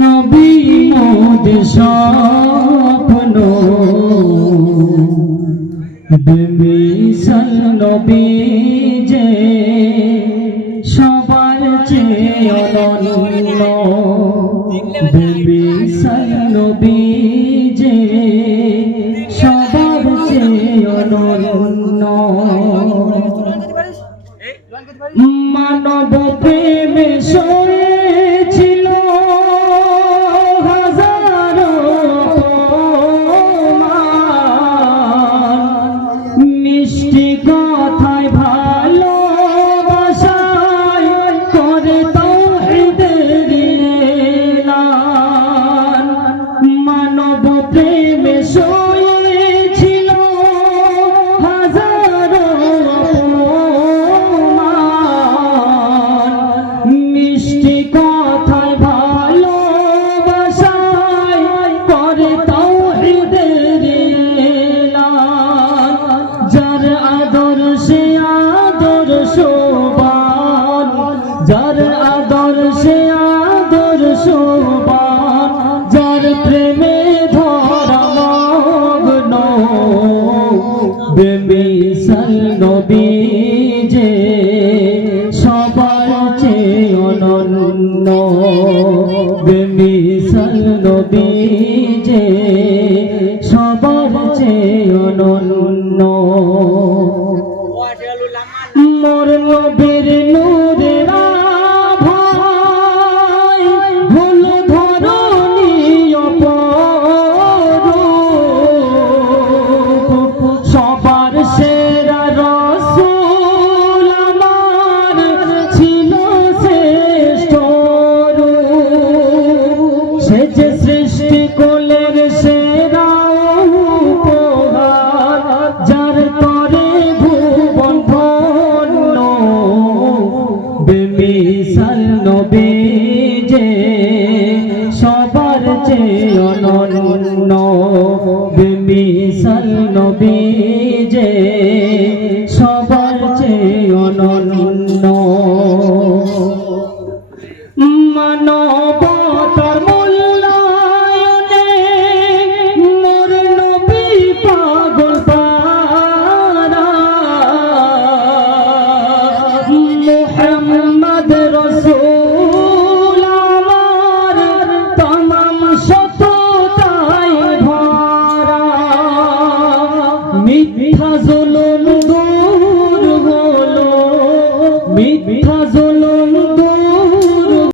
নবী মোদের স্বপ্ন বেমিসাল নবী যে সবার চেয়ে অনন্য বেমিসাল নবী যে সবার চেয়ে অনন্য মানব প্রেমে সয়েছিল হাজারো মিষ্টি কথায় ভালোবাসায় করে তাওহীদের এলান মানব প্রেমে সয়েছিল হাজারো মিষ্টি কথায় ভালোবাসায় করে তাওহীদের এলান যার আদর্শে আদর্শবান যার আদর্শে আদর্শবান যার প্রেমে ধরা মগ্ন বেমিসাল নবী যে সবার চেয়ে অনন্য বেমিসাল নবী যে সবার চেয়ে অনন্য মোর নবীর নূরের আভায় হলো ধরণী অপরূপ সবার সেরা রাসূল আমার ছিল শ্রেষ্ঠ রূপ সে যে সৃষ্টি কোলের সেরা উপহার যার তরে ভুবন ধন্য বেমিসাল নবী যে